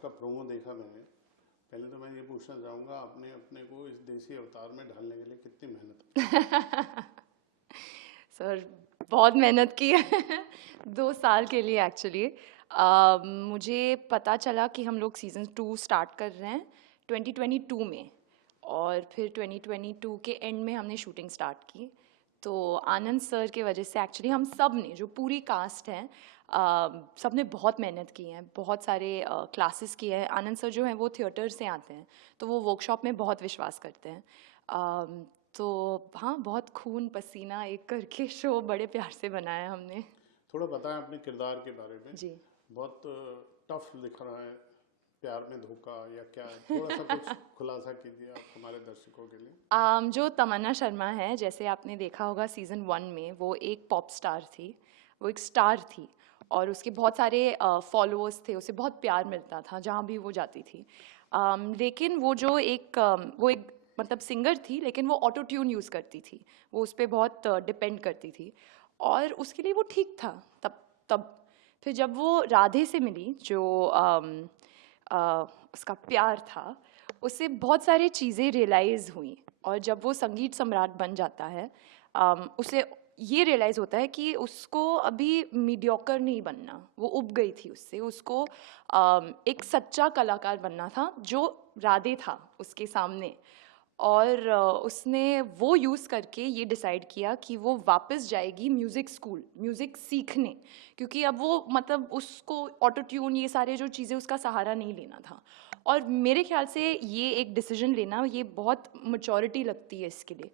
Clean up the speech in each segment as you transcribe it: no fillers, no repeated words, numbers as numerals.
आपका प्रोमो देखा मैंने। पहले तो मैं ये पूछना चाहूँगा, आपने अपने को इस देसी अवतार में ढालने के लिए कितनी मेहनत की? सर बहुत मेहनत की है 2 साल के लिए एक्चुअली। मुझे पता चला कि हम लोग सीज़न 2 स्टार्ट कर रहे हैं 2022 में, और फिर 2022 के एंड में हमने शूटिंग स्टार्ट की। तो आनंद सर के वजह से एक्चुअली हम सब ने, जो पूरी कास्ट हैं, सब ने बहुत मेहनत की है, बहुत सारे क्लासेस किए हैं। आनंद सर जो हैं वो थिएटर से आते हैं, तो वो वर्कशॉप में बहुत विश्वास करते हैं। तो हाँ, बहुत खून पसीना एक करके शो बड़े प्यार से बनाया हमने। थोड़ा बताएं अपने किरदार के बारे में। जी। बहुत टफ दिख रहा है, प्यार में धोखा या क्या है? थोड़ा सा कुछ खुलासा कीजिए आप हमारे दर्शकों के लिए। जो तमन्ना शर्मा है, जैसे आपने देखा होगा सीज़न 1 में, वो एक पॉप स्टार थी, वो एक स्टार थी, और उसके बहुत सारे फॉलोअर्स थे, उसे बहुत प्यार मिलता था जहाँ भी वो जाती थी। लेकिन वो जो वो एक मतलब सिंगर थी, लेकिन वो ऑटो ट्यून यूज़ करती थी, वो उस पर बहुत डिपेंड करती थी, और उसके लिए वो ठीक था तब तब फिर जब वो राधे से मिली, जो उसका प्यार था, उससे बहुत सारी चीज़ें रियलाइज़ हुई। और जब वो संगीत सम्राट बन जाता है, उसे ये रियलाइज़ होता है कि उसको अभी मीडियोकर नहीं बनना, वो उब गई थी उससे, उसको एक सच्चा कलाकार बनना था, जो राधे था उसके सामने। और उसने वो यूज़ करके ये डिसाइड किया कि वो वापस जाएगी म्यूज़िक स्कूल, म्यूज़िक सीखने, क्योंकि अब वो मतलब उसको ऑटो ट्यून ये सारे जो चीज़ें उसका सहारा नहीं लेना था। और मेरे ख्याल से ये एक डिसीजन लेना, ये बहुत मैच्योरिटी लगती है इसके लिए।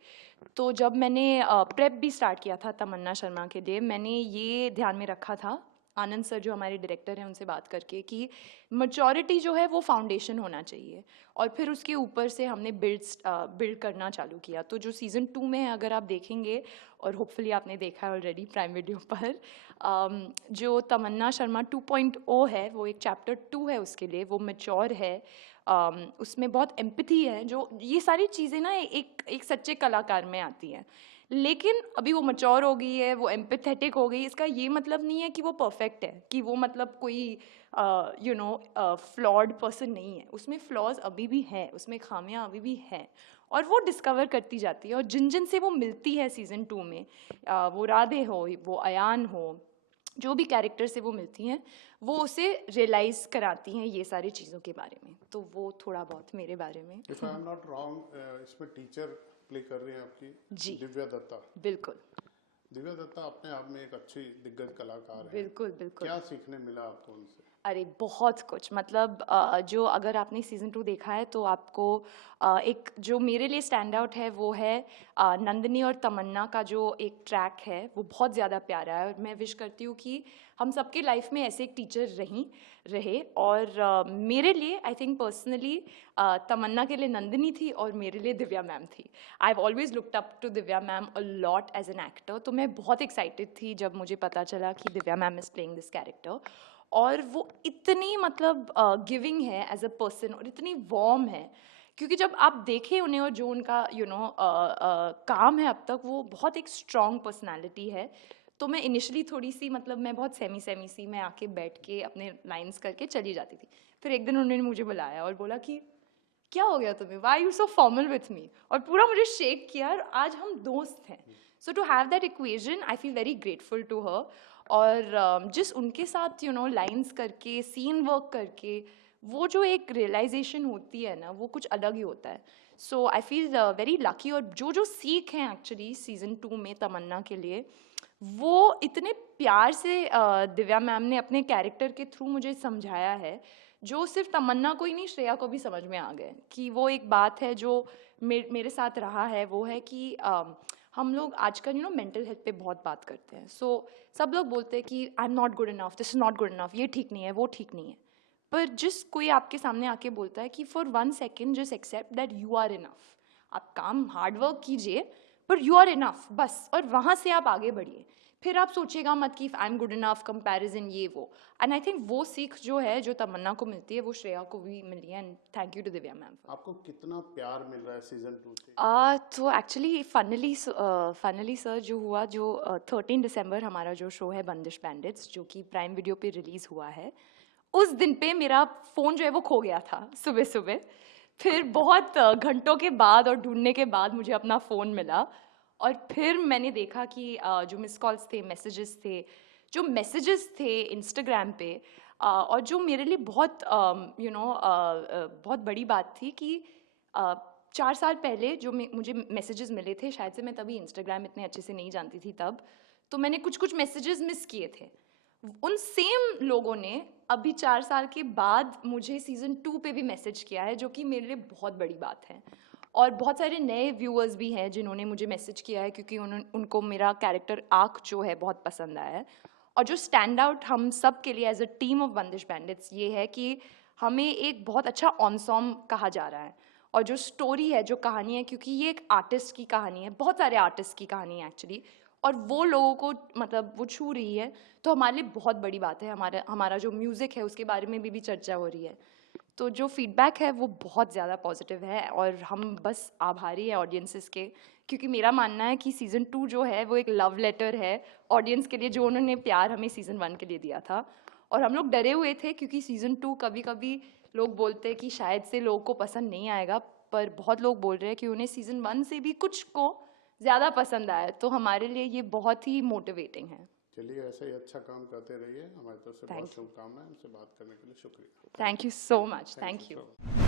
तो जब मैंने प्रेप भी स्टार्ट किया था तमन्ना शर्मा के लिए, मैंने ये ध्यान में रखा था, आनंद सर जो हमारे डायरेक्टर हैं उनसे बात करके, कि मैच्योरिटी जो है वो फाउंडेशन होना चाहिए, और फिर उसके ऊपर से हमने बिल्ड करना चालू किया। तो जो सीज़न 2 में है, अगर आप देखेंगे, और होपफुली आपने देखा है ऑलरेडी प्राइम वीडियो पर, जो तमन्ना शर्मा 2.0 है, वो एक चैप्टर 2 है उसके लिए, वो मैच्योर है। उसमें बहुत एम्पैथी है, जो ये सारी चीज़ें ना एक एक सच्चे कलाकार में आती हैं। लेकिन अभी वो मैच्योर हो गई है, वो एम्पैथेटिक हो गई। इसका ये मतलब नहीं है कि वो परफेक्ट है, कि वो मतलब कोई फ्लॉड पर्सन नहीं है। उसमें फ्लॉज अभी भी हैं, उसमें खामियां अभी भी हैं, और वो डिस्कवर करती जाती है। और जिन जिन से वो मिलती है सीज़न 2 में, वो राधे हो, वो अयान हो, जो भी कैरेक्टर से वो मिलती हैं, वो उसे रियलाइज़ कराती हैं ये सारी चीज़ों के बारे में। तो वो थोड़ा बहुत मेरे बारे में। If I am not wrong, इसमें टीचर प्ले कर रही हैं आपकी जी, दिव्या दत्ता। बिल्कुल दिव्या दत्ता अपने आप में एक अच्छी दिग्गज कलाकार हैं। बिल्कुल बिल्कुल। क्या सीखने मिला आपको उनसे? अरे बहुत कुछ, मतलब जो अगर आपने सीज़न 2 देखा है तो आपको एक जो मेरे लिए स्टैंड आउट है, वो है नंदिनी और तमन्ना का जो एक ट्रैक है, वो बहुत ज़्यादा प्यारा है। और मैं विश करती हूँ कि हम सबके लाइफ में ऐसे एक टीचर रहे। और मेरे लिए, आई थिंक पर्सनली, तमन्ना के लिए नंदिनी थी, और मेरे लिए दिव्या मैम थी। I have always looked up to Divya ma'am a lot as an actor. तो मैं बहुत एक्साइटेड थी जब मुझे पता चला कि Divya ma'am is playing this character. और वो इतनी मतलब गिविंग है एज अ पर्सन, और इतनी वार्म है, क्योंकि जब आप देखें उन्हें, और जो उनका काम है अब तक, वो बहुत एक स्ट्रॉन्ग पर्सनालिटी है। तो मैं इनिशियली थोड़ी सी, मतलब मैं बहुत सेमी सेमी सी, मैं आके बैठ के अपने लाइंस करके चली जाती थी। फिर एक दिन उन्होंने मुझे बुलाया और बोला कि क्या हो गया तुम्हें, why you so formal with me, और पूरा मुझे शेक किया, और आज हम दोस्त हैं। So to have that equation, I feel very grateful to her. और जिस उनके साथ लाइंस करके, सीन वर्क करके, वो जो एक रियलाइजेशन होती है ना, वो कुछ अलग ही होता है। सो आई फील वेरी लकी। और जो जो सीख हैं एक्चुअली सीज़न 2 में तमन्ना के लिए, वो इतने प्यार से दिव्या मैम ने अपने कैरेक्टर के थ्रू मुझे समझाया है, जो सिर्फ तमन्ना को ही नहीं, श्रेया को भी समझ में आ गए। कि वो एक बात है जो मेरे साथ रहा है, वो है कि हम लोग आजकल मेंटल हेल्थ पे बहुत बात करते हैं। सो सब लोग बोलते हैं कि I am not good enough, this is not good enough, ये ठीक नहीं है, वो ठीक नहीं है। पर जिस कोई आपके सामने आके बोलता है कि for 1 second just accept that you are enough, आप काम हार्ड वर्क कीजिए, पर यू आर इनफ बस, और वहाँ से आप आगे बढ़िए। फिर आप सोचिएगा मत कि I am good enough, comparison, ये वो। एंड आई थिंक वो सीख जो है, जो तमन्ना को मिलती है, वो श्रेया को भी मिली है। And thank you to Divya ma'am. आपको कितना प्यार मिल रहा है सीजन 2 से? तो एक्चुअली फनली सर जो हुआ, जो 13 दिसंबर हमारा जो शो है बंदिश बैंडिट्स, जो कि प्राइम वीडियो पे रिलीज़ हुआ है, उस दिन पे मेरा फ़ोन जो है वो खो गया था सुबह सुबह। फिर बहुत घंटों के बाद और ढूंढने के बाद मुझे अपना फ़ोन मिला और फिर मैंने देखा कि जो मिस कॉल्स थे, मैसेजेस थे, जो मैसेजेस थे इंस्टाग्राम पे, और जो मेरे लिए बहुत बहुत बड़ी बात थी कि 4 साल पहले जो मुझे मैसेजेस मिले थे, शायद से मैं तभी इंस्टाग्राम इतने अच्छे से नहीं जानती थी तब, तो मैंने कुछ मैसेजेस मिस किए थे। उन सेम लोगों ने अभी 4 साल के बाद मुझे सीज़न 2 पे भी मैसेज किया है, जो कि मेरे लिए बहुत बड़ी बात है। और बहुत सारे नए व्यूअर्स भी हैं जिन्होंने मुझे मैसेज किया है, क्योंकि उनको मेरा कैरेक्टर आर्क जो है बहुत पसंद आया है। और जो स्टैंड आउट हम सब के लिए एज अ टीम ऑफ बंदिश बैंडिट्स ये है कि हमें एक बहुत अच्छा ऑनसॉम कहा जा रहा है, और जो स्टोरी है, जो कहानी है, क्योंकि ये एक आर्टिस्ट की कहानी है, बहुत सारे आर्टिस्ट की कहानी है एक्चुअली, और वो लोगों को मतलब वो छू रही है, तो हमारे लिए बहुत बड़ी बात है। हमारा जो म्यूज़िक है उसके बारे में भी चर्चा हो रही है। तो जो फीडबैक है वो बहुत ज़्यादा पॉजिटिव है, और हम बस आभारी हैं ऑडियंसेस के, क्योंकि मेरा मानना है कि सीज़न 2 जो है वो एक लव लेटर है ऑडियंस के लिए, जो उन्होंने प्यार हमें सीज़न 1 के लिए दिया था। और हम लोग डरे हुए थे, क्योंकि सीज़न 2 कभी कभी लोग बोलते हैं कि शायद से लोगों को पसंद नहीं आएगा, पर बहुत लोग बोल रहे हैं कि उन्हें सीज़न 1 से भी कुछ को ज़्यादा पसंद आया, तो हमारे लिए ये बहुत ही मोटिवेटिंग है। चलिए ऐसे ही अच्छा काम करते रहिए, हमारी तरफ से बहुत Thank you. शुभकामनाएं। हमसे बात करने के लिए शुक्रिया। Thank you so much. Thank you. so much.